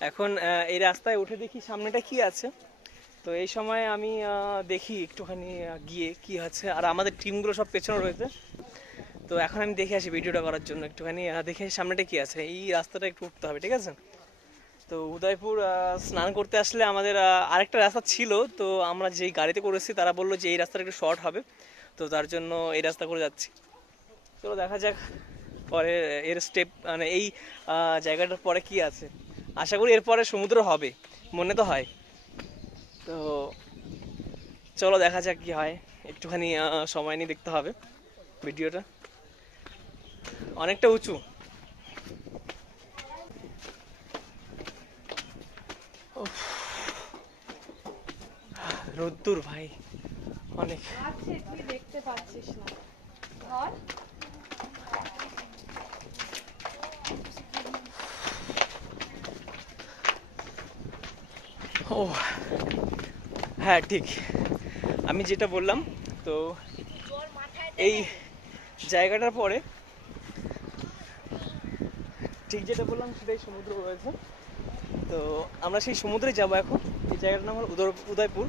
এখন এই রাস্তায় উঠে দেখি সামনেটা কি আছে। তো এই সময় আমি দেখি একটুখানি গিয়ে কি আছে, আর আমাদের টিমগুলো সব পেছনে রয়েছে। তো এখন আমি দেখে আসি ভিডিওটা করার জন্য, একটুখানি দেখে আসি সামনেটা কি আছে। এই রাস্তাটা একটু উঠতে হবে, ঠিক আছে? তো উদয়পুর স্নান করতে আসলে আমাদের আরেকটা রাস্তা ছিল, তো আমরা যেই গাড়িতে করেছি তারা বললো যে এই রাস্তাটা একটু শর্ট হবে, তো তার জন্য এই রাস্তা করে যাচ্ছি। চলো দেখা যাক পরে এর স্টেপ, মানে এই জায়গাটার পরে কি আছে। আশা করি এরপরে সমুদ্র হবে, মনে তো হয়। তো চলো দেখা যাক কি হয়, একটুখানি সময় নিয়ে দেখতে হবে ভিডিওটা। অনেকটা উঁচু। রোদ্দুর ভাই অনেক। আছে, তুই দেখতে পাচ্ছিস না। ধর। ও হ্যাঁ ঠিক, আমি যেটা বললাম, তো এই জায়গাটার পরে ঠিক যেটা বললাম সেটাই সমুদ্র রয়েছে। তো আমরা সেই সমুদ্রে যাব এখন। এই জায়গাটার নাম হলো উদয়পুর।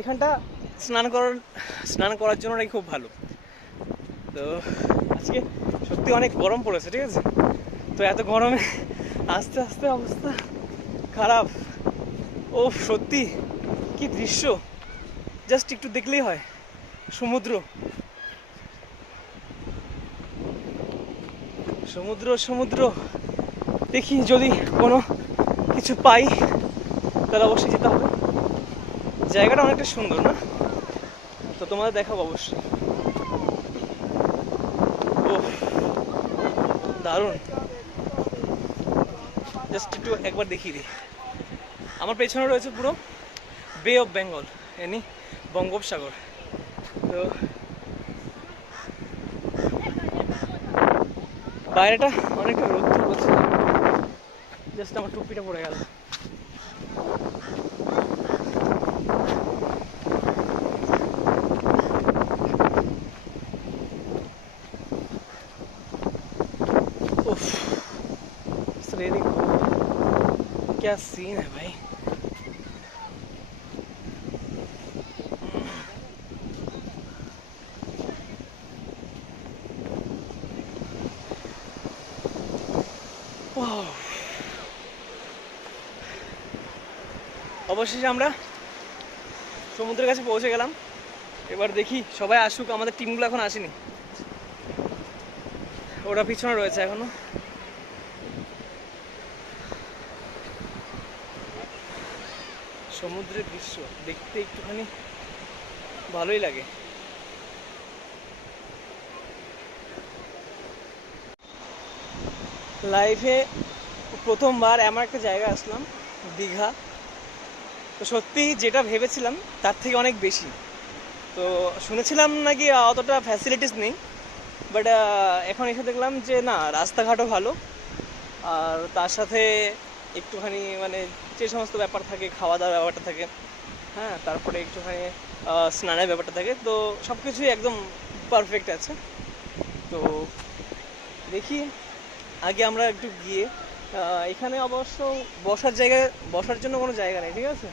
এখানটা স্নান করার জন্য নাকি খুব ভালো। তো আজকে সত্যি অনেক গরম পড়েছে, ঠিক আছে? তো এত গরমে আস্তে আস্তে অবস্থা খারাপ। ও সত্যি কি দৃশ্য, জাস্ট একটু দেখলেই হয়। সমুদ্র সমুদ্র সমুদ্র, দেখি যদি কোনো কিছু পাই তাহলে অবশ্যই যেতে হবে। জায়গাটা অনেকটা সুন্দর না? তো তোমাদের দেখাবো অবশ্যই। ও দারুণ, জাস্ট একটু একবার দেখিয়ে দিই। আমার পেছনে রয়েছে পুরো বে অফ বেঙ্গল, এনি বঙ্গোপসাগর। তো বাইরেটা অনেকটা রোদ্দুর করছে, জাস্ট আমার টুপিটা পড়ে গেল। उफ, इट्स रियली क्या सीन है भाई। অবশেষে আমরা সমুদ্রের কাছে পৌঁছে গেলাম। এবার দেখি সবাই আসুক, আমাদের টিমগুলো এখন আসেনি, ওরা পিছনে রয়েছে এখনো। সমুদ্রের দৃশ্য দেখতে একটুখানি ভালোই লাগে। লাইফে প্রথমবার এমন একটা জায়গায় আসলাম, দীঘা। তো সত্যি যেটা ভেবেছিলাম তার থেকে অনেক বেশি। তো শুনেছিলাম নাকি অতটা ফ্যাসিলিটিস নেই, বাট এখন এসে দেখলাম যে না, রাস্তাঘাটও ভালো, আর তার সাথে একটুখানি মানে যে সমস্ত ব্যাপার থাকে, খাওয়া দাওয়ার ব্যাপারটা থাকে, হ্যাঁ, তারপরে একটুখানি স্নানের ব্যাপারটা থাকে, তো সব কিছুই একদম পারফেক্ট আছে। তো দেখি আগে আমরা একটু গিয়ে এখানে অবশ্য বসার জন্য কোনো জায়গা নেই, ঠিক আছে?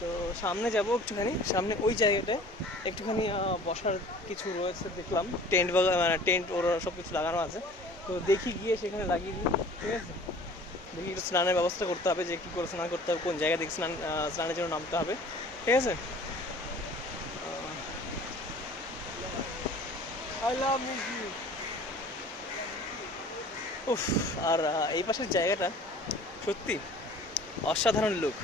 তো সামনে যাব একটুখানি, সামনে ওই জায়গাটায় একটুখানি বসার কিছু রয়েছে দেখলাম, টেন্ট মানে টেন্ট ওরা সব কিছু লাগানো আছে। তো দেখি গিয়ে সেখানে লাগিয়ে দিই, ঠিক আছে? দেখি একটু স্নানের ব্যবস্থা করতে হবে, যে কী করে স্নান করতে হবে, কোন জায়গা থেকে স্নানের জন্য নামতে হবে, ঠিক আছে? উফ, আর এই পাশের জায়গাটা সত্যি অসাধারণ লুক।